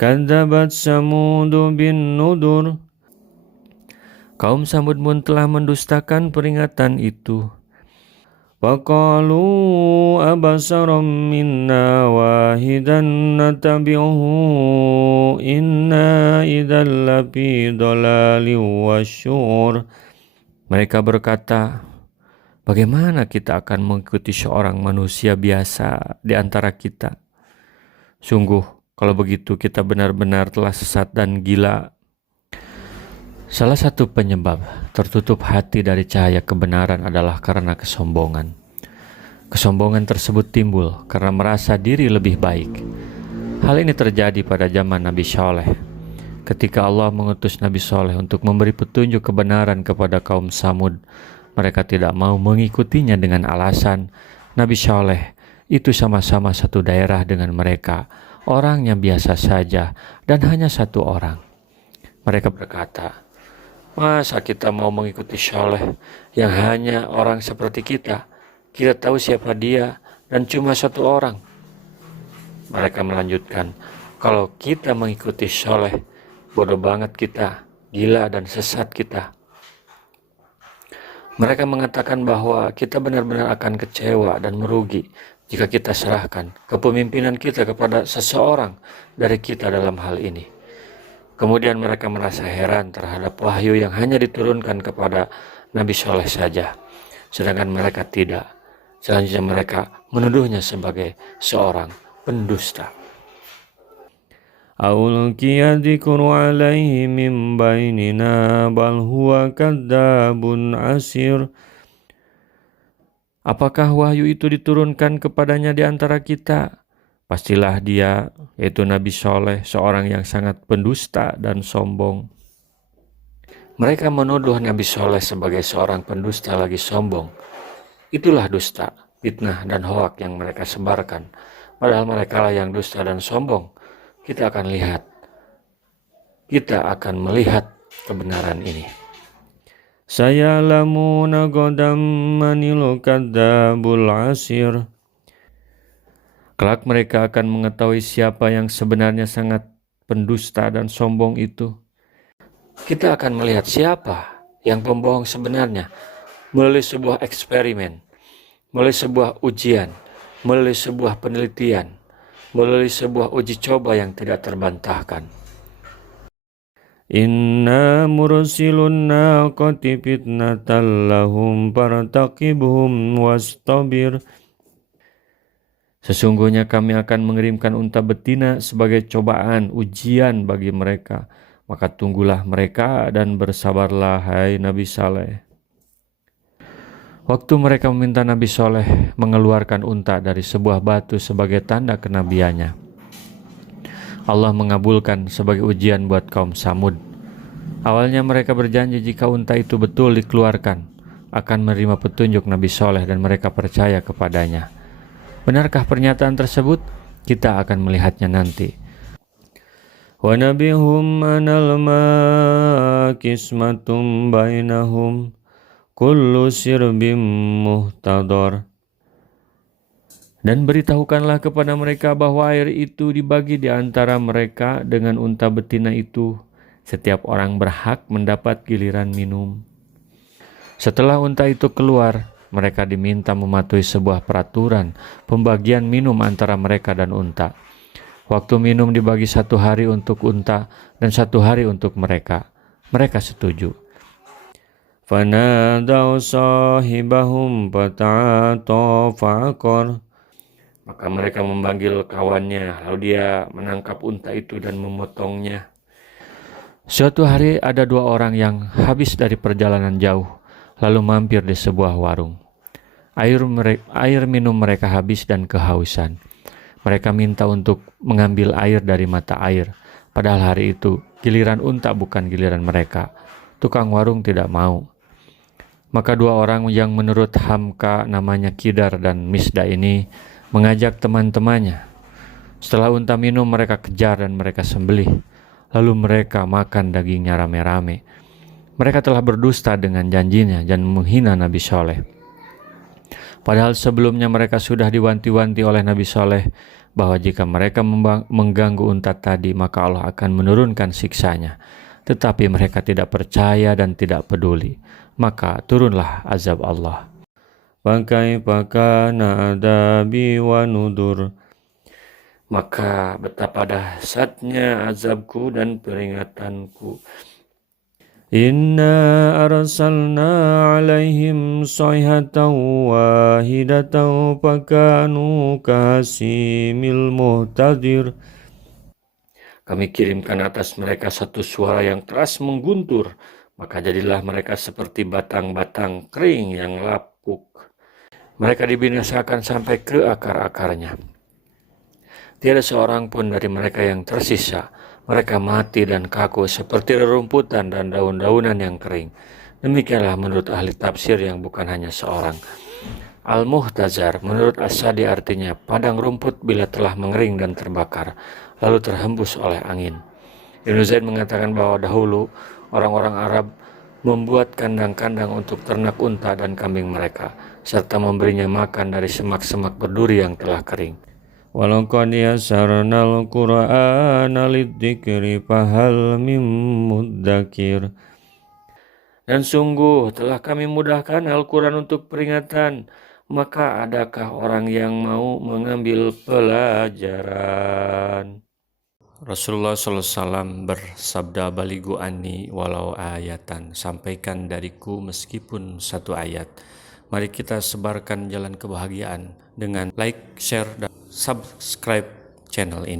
Kadzabat Samud bin Nudur. Kaum Samud pun telah mendustakan peringatan itu. Faqalu abasaram minna wahidan natabi'uhu inna idzal lafi dhalalin wasyur. Mereka berkata, bagaimana kita akan mengikuti seorang manusia biasa di antara kita? Sungguh, kalau begitu kita benar-benar telah sesat dan gila. Salah satu penyebab tertutup hati dari cahaya kebenaran adalah karena kesombongan. Kesombongan tersebut timbul karena merasa diri lebih baik. Hal ini terjadi pada zaman Nabi Shaleh. Ketika Allah mengutus Nabi Shaleh untuk memberi petunjuk kebenaran kepada kaum Samud, mereka tidak mau mengikutinya dengan alasan Nabi Shaleh itu sama-sama satu daerah dengan mereka, orangnya biasa saja dan hanya satu orang. Mereka berkata, masa kita mau mengikuti Shaleh yang hanya orang seperti kita? Kita tahu siapa dia dan cuma satu orang. Mereka melanjutkan, kalau kita mengikuti Shaleh, bodoh banget kita, gila dan sesat kita. Mereka mengatakan bahwa kita benar-benar akan kecewa dan merugi jika kita serahkan kepemimpinan kita kepada seseorang dari kita dalam hal ini. Kemudian mereka merasa heran terhadap wahyu yang hanya diturunkan kepada Nabi Shaleh saja, sedangkan mereka tidak. Selanjutnya mereka menuduhnya sebagai seorang pendusta. Aulqiya dzikru alaihi min bainina bal huwa kadzabun asir. Apakah wahyu itu diturunkan kepadanya di antara kita? Pastilah dia, yaitu Nabi Shaleh, seorang yang sangat pendusta dan sombong. Mereka menuduh Nabi Shaleh sebagai seorang pendusta lagi sombong. Itulah dusta, fitnah, dan hoak yang mereka sebarkan. Padahal mereka lah yang dusta dan sombong. Kita akan melihat kebenaran ini. Sayalamuna qadam manil kadzabul asir. Kelak mereka akan mengetahui siapa yang sebenarnya sangat pendusta dan sombong itu. Kita akan melihat siapa yang pembohong sebenarnya melalui sebuah eksperimen, melalui sebuah ujian, melalui sebuah penelitian, melalui sebuah uji coba yang tidak terbantahkan. Inna mursilun naqati fitnatan lahum fartaqibhum wastabir. Sesungguhnya kami akan mengirimkan unta betina sebagai cobaan, ujian bagi mereka. Maka tunggulah mereka dan bersabarlah, hai Nabi Saleh. Waktu mereka meminta Nabi Shaleh mengeluarkan unta dari sebuah batu sebagai tanda kenabiannya, Allah mengabulkan sebagai ujian buat kaum Samud. Awalnya mereka berjanji jika unta itu betul dikeluarkan, akan menerima petunjuk Nabi Shaleh dan mereka percaya kepadanya. Benarkah pernyataan tersebut? Kita akan melihatnya nanti. Wa nabihum anal ma qismatum bainahum kullu sirbim muhtadar. Dan beritahukanlah kepada mereka bahwa air itu dibagi di antara mereka dengan unta betina itu. Setiap orang berhak mendapat giliran minum. Setelah unta itu keluar, mereka diminta mematuhi sebuah peraturan pembagian minum antara mereka dan unta. Waktu minum dibagi 1 hari untuk unta dan 1 hari untuk mereka. Mereka setuju. Fanadaw sahibahum fata'ata fa'aqar. Maka mereka memanggil kawannya, lalu dia menangkap unta itu dan memotongnya. Suatu hari ada 2 orang yang habis dari perjalanan jauh, lalu mampir di sebuah warung. Air minum mereka habis dan kehausan. Mereka minta untuk mengambil air dari mata air, padahal hari itu giliran unta bukan giliran mereka. Tukang warung tidak mau. Maka 2 orang yang menurut Hamka namanya Kidar dan Misda ini mengajak teman-temannya. Setelah unta minum mereka kejar dan mereka sembelih. Lalu mereka makan dagingnya rame-rame. Mereka telah berdusta dengan janjinya dan menghina Nabi Shaleh. Padahal sebelumnya mereka sudah diwanti-wanti oleh Nabi Shaleh bahwa jika mereka mengganggu unta tadi, maka Allah akan menurunkan siksanya. Tetapi mereka tidak percaya dan tidak peduli, maka turunlah azab Allah. Fakaifa kana adabi wa nudur. Maka betapa dahsyatnya azabku dan peringatanku. Inna arsalna alaihim sayhatan wahidatan fakanu kahasimil muhtadir. Kami kirimkan atas mereka satu suara yang keras mengguntur, maka jadilah mereka seperti batang-batang kering yang lapuk. Mereka dibinasakan sampai ke akar-akarnya. Tiada seorang pun dari mereka yang tersisa. Mereka mati dan kaku seperti rerumputan dan daun-daunan yang kering. Demikianlah menurut ahli tafsir yang bukan hanya seorang. Al-Muhtazar menurut As-Sadi artinya padang rumput bila telah mengering dan terbakar, lalu terhembus oleh angin. Ibnu Zaid mengatakan bahwa dahulu orang-orang Arab membuat kandang-kandang untuk ternak unta dan kambing mereka, serta memberinya makan dari semak-semak berduri yang telah kering. Walaqad yasarnal Qur'ana lidzikri fahal mim mudzakir. Dan sungguh telah kami mudahkan Al-Quran untuk peringatan, maka adakah orang yang mau mengambil pelajaran? Rasulullah SAW bersabda, baligu anni walau ayatan, sampaikan dariku meskipun satu ayat. Mari kita sebarkan jalan kebahagiaan dengan like, share, dan subscribe channel ini.